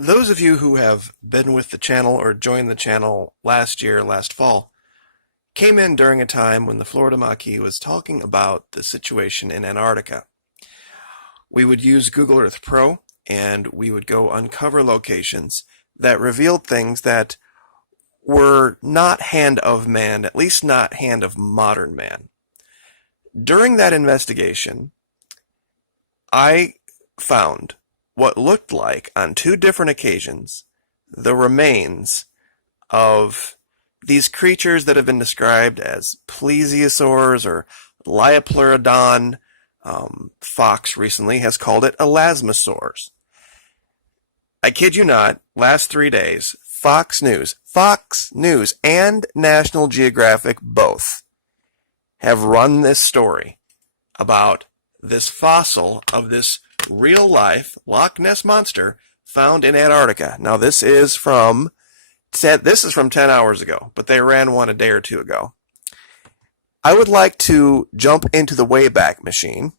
Those of you who have been with the channel or joined the channel last year, last fall, came in during a time when the Florida Maquis was talking about the situation in Antarctica. We would use Google Earth Pro and we would go uncover locations that revealed things that were not hand of man, at least not hand of modern man. During that investigation, I found what looked like, on two different occasions, the remains of these creatures that have been described as plesiosaurs or Liopleurodon. Fox recently has called it elasmosaurs. I kid you not, last 3 days, Fox News, and National Geographic both have run this story about this fossil of this real-life Loch Ness monster found in Antarctica. Now, this is from 10 hours ago, but they ran one a day or two ago. I would like to jump into the Wayback Machine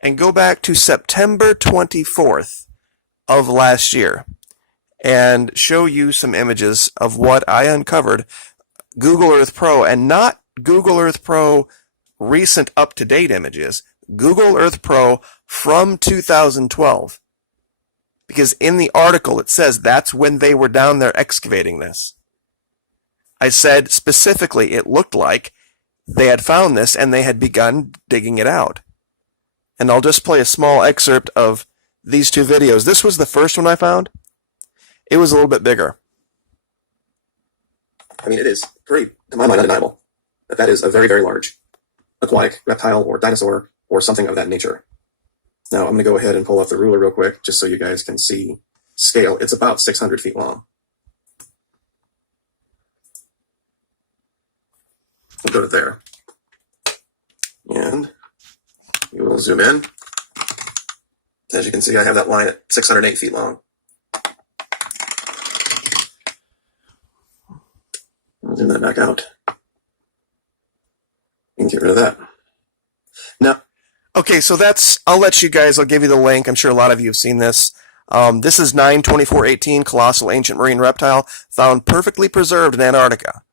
and go back to September 24th of last year and show you some images of what I uncovered Google Earth Pro, and not Google Earth Pro recent up-to-date images, Google Earth Pro from 2012. Because in the article it says that's when they were down there excavating this. I said specifically it looked like they had found this and they had begun digging it out. And I'll just play a small excerpt of these two videos. This was the first one I found. It was a little bit bigger. I mean, it is pretty, to my mind, undeniable that is a very, very large aquatic reptile or dinosaur or something of that nature. Now, I'm going to go ahead and pull off the ruler real quick just so you guys can see scale. It's about 600 feet long. We'll go to there. And we will zoom in. As you can see, I have that line at 608 feet long. I'll zoom that back out. You can get rid of that. Now, okay, so I'll let you guys, I'll give you the link. I'm sure a lot of you have seen this. This is 9/24/18, colossal ancient marine reptile found perfectly preserved in Antarctica.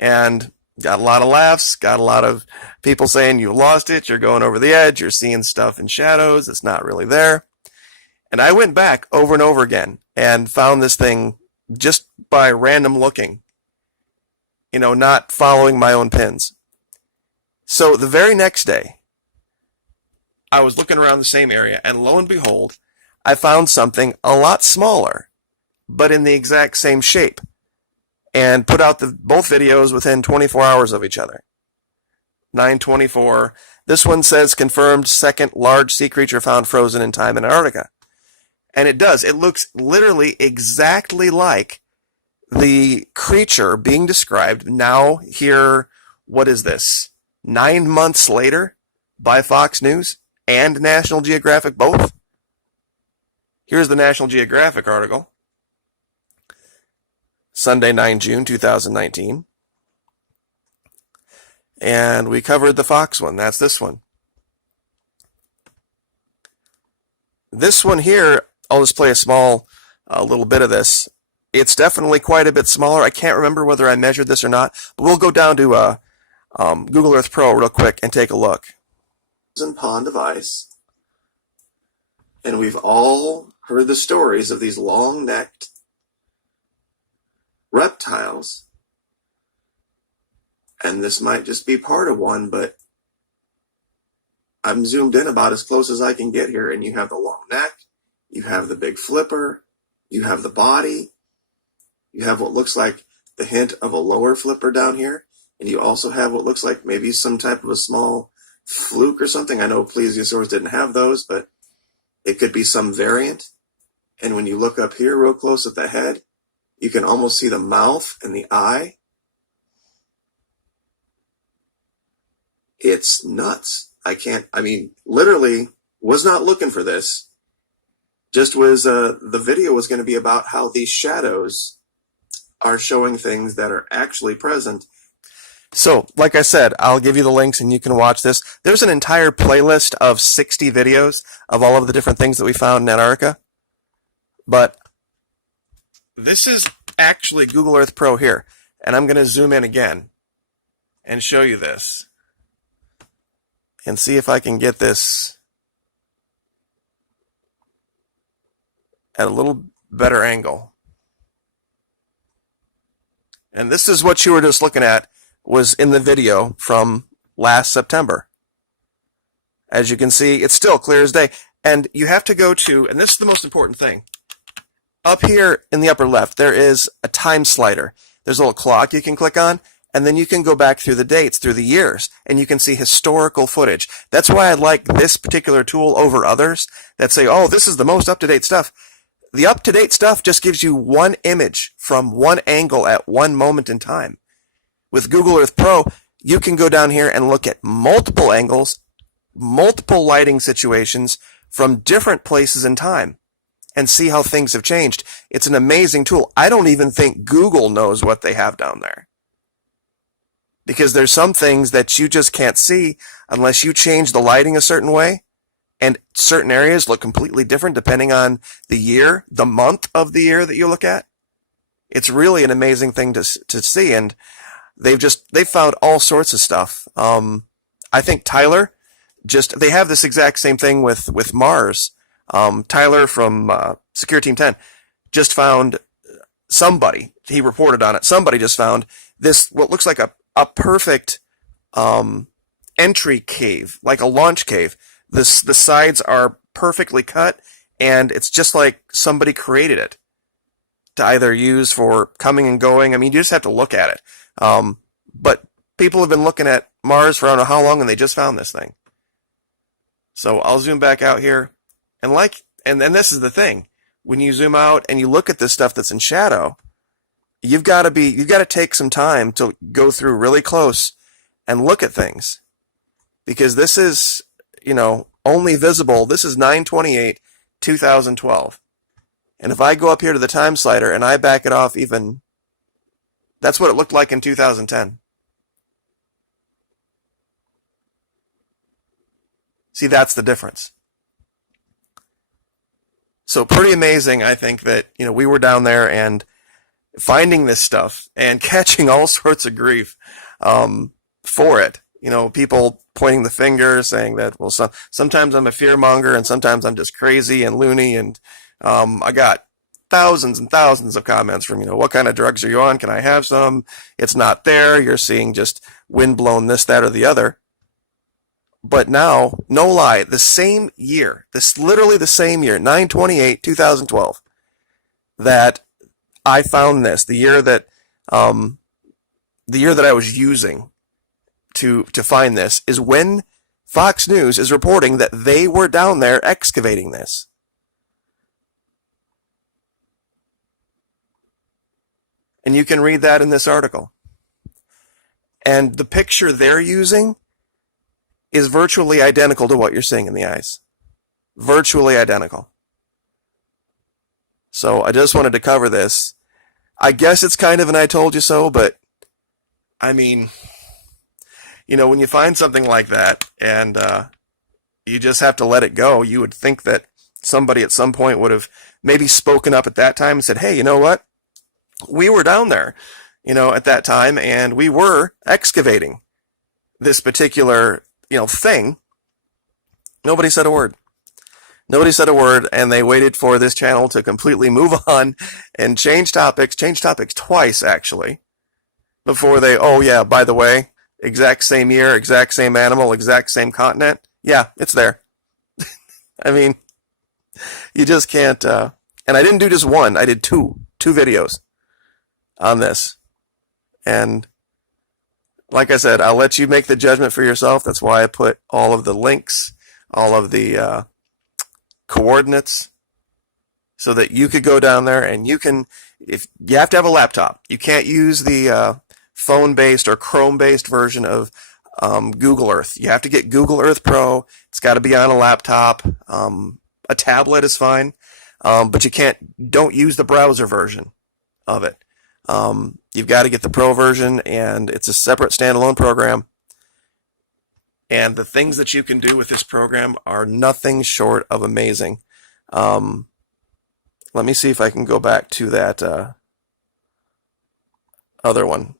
And got a lot of laughs, got a lot of people saying you lost it, you're going over the edge, you're seeing stuff in shadows, it's not really there. And I went back over and over again and found this thing just by random looking, not following my own pins. So the very next day, I was looking around the same area, and lo and behold, I found something a lot smaller, but in the exact same shape, and put out both videos within 24 hours of each other. 9/24. This one says confirmed second large sea creature found frozen in time in Antarctica. And it does. It looks literally exactly like the creature being described now here, what is this, 9 months later by Fox News and National Geographic both. Here's the National Geographic article. Sunday, 9 June 2019. And we covered the Fox one. That's this one. This one here, I'll just play a little bit of this. It's definitely quite a bit smaller. I can't remember whether I measured this or not, but we'll go down to Google Earth Pro real quick and take a look. Pond of ice. And we've all heard the stories of these long-necked reptiles. And this might just be part of one, but I'm zoomed in about as close as I can get here, and you have the long neck, you have the big flipper, you have the body, you have what looks like the hint of a lower flipper down here, and you also have what looks like maybe some type of a small fluke or something. I know plesiosaurs didn't have those, but it could be some variant. And when you look up here real close at the head, you can almost see the mouth and the eye. It's nuts. Literally was not looking for this. Just was, the video was going to be about how these shadows are showing things that are actually present. So, like I said, I'll give you the links and you can watch this. There's an entire playlist of 60 videos of all of the different things that we found in Antarctica. But this is actually Google Earth Pro here. And I'm going to zoom in again and show you this. And see if I can get this at a little better angle. And this is what you were just looking at, was in the video from last September. As you can see, it's still clear as day. And you have to go to, and this is the most important thing, up here in the upper left, there is a time slider. There's a little clock you can click on, and then you can go back through the dates, through the years, and you can see historical footage. That's why I like this particular tool over others that say, oh, this is the most up-to-date stuff. The up-to-date stuff just gives you one image from one angle at one moment in time. With Google Earth Pro, you can go down here and look at multiple angles, multiple lighting situations from different places in time and see how things have changed. It's an amazing tool. I don't even think Google knows what they have down there, because there's some things that you just can't see unless you change the lighting a certain way, and certain areas look completely different depending on the year, the month of the year that you look at. It's really an amazing thing to see, and they've found all sorts of stuff. I think Tyler they have this exact same thing with Mars. Tyler from Secure Team 10 just found somebody. He reported on it. Somebody just found this, what looks like a perfect entry cave, like a launch cave. The sides are perfectly cut, and it's just like somebody created it to either use for coming and going. I mean, you just have to look at it. But people have been looking at Mars for I don't know how long, and they just found this thing. So I'll zoom back out here, and then this is the thing. When you zoom out and you look at this stuff that's in shadow, you've got to take some time to go through really close and look at things, because this is, only visible. This is 9/28/2012. And if I go up here to the time slider and I back it off even, that's what it looked like in 2010. See, that's the difference. So pretty amazing, I think, that, we were down there and finding this stuff and catching all sorts of grief for it. People pointing the finger, saying that, well, sometimes I'm a fearmonger and sometimes I'm just crazy and loony. And I got thousands and thousands of comments from, what kind of drugs are you on? Can I have some? It's not there. You're seeing just wind-blown this, that, or the other. But now, no lie, the same year, literally the same year, 9/28/2012, that I found this, the year that I was using to find this, is when Fox News is reporting that they were down there excavating this. And you can read that in this article. And the picture they're using is virtually identical to what you're seeing in the eyes. Virtually identical. So I just wanted to cover this. I guess it's kind of an I told you so, but I mean, when you find something like that and you just have to let it go, you would think that somebody at some point would have maybe spoken up at that time and said, hey, you know what? We were down there, at that time, and we were excavating this particular thing. Nobody said a word. Nobody said a word, and they waited for this channel to completely move on and change topics twice, actually, before they, oh yeah, by the way, exact same year, exact same animal, exact same continent. Yeah, it's there. I mean, you just can't, and I didn't do just one, I did two videos on this. And like I said, I'll let you make the judgment for yourself. That's why I put all of the links, all of the coordinates, so that you could go down there and you can, if you have to have a laptop. You can't use the phone-based or Chrome-based version of Google Earth. You have to get Google Earth Pro. It's got to be on a laptop. A tablet is fine, but don't use the browser version of it. You've got to get the Pro version, and it's a separate standalone program. And the things that you can do with this program are nothing short of amazing. Let me see if I can go back to that other one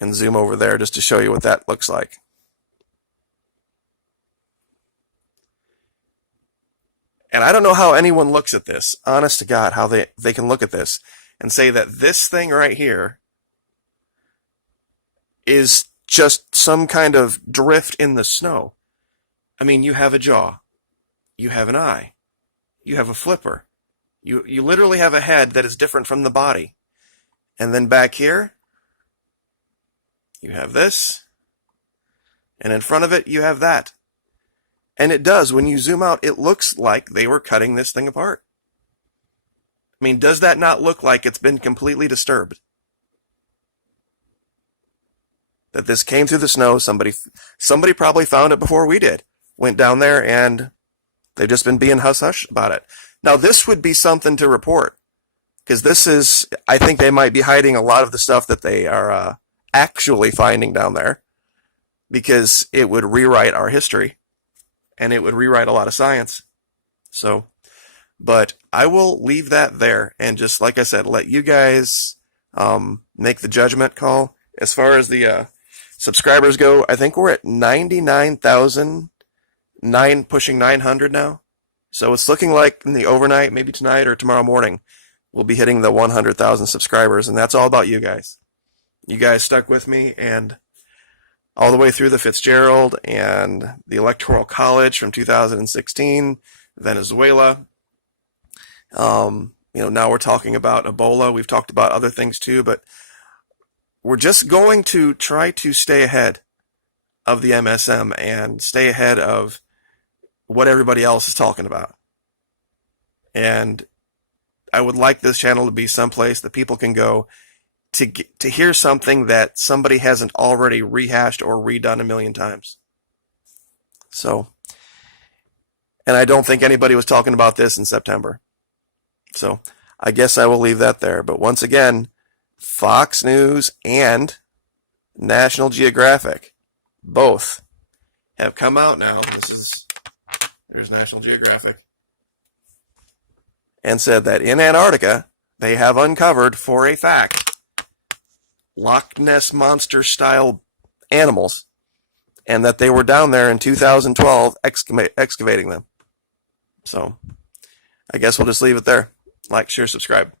and zoom over there just to show you what that looks like. And I don't know how anyone looks at this, honest to God, how they can look at this and say that this thing right here is just some kind of drift in the snow. I mean, you have a jaw, you have an eye, you have a flipper, you literally have a head that is different from the body. And then back here, you have this, and in front of it, you have that. And it does, when you zoom out, it looks like they were cutting this thing apart. I mean, does that not look like it's been completely disturbed? That this came through the snow, somebody probably found it before we did, went down there, and they've just been being hush-hush about it. Now, this would be something to report, because this is, I think they might be hiding a lot of the stuff that they are actually finding down there, because it would rewrite our history, and it would rewrite a lot of science. So, but I will leave that there, and just like I said, let you guys make the judgment call. As far as the subscribers go, I think we're at 99,000, pushing 900 now. So it's looking like in the overnight, maybe tonight or tomorrow morning, we'll be hitting the 100,000 subscribers, and that's all about you guys. You guys stuck with me, and all the way through the Fitzgerald and the Electoral College from 2016, Venezuela. Now we're talking about Ebola. We've talked about other things too, but we're just going to try to stay ahead of the MSM and stay ahead of what everybody else is talking about. And I would like this channel to be someplace that people can go to hear something that somebody hasn't already rehashed or redone a million times. So, and I don't think anybody was talking about this in September. So I guess I will leave that there. But once again, Fox News and National Geographic both have come out now. There's National Geographic. And said that in Antarctica, they have uncovered, for a fact, Loch Ness Monster style animals, and that they were down there in 2012 excavating them. So I guess we'll just leave it there. Like, share, subscribe.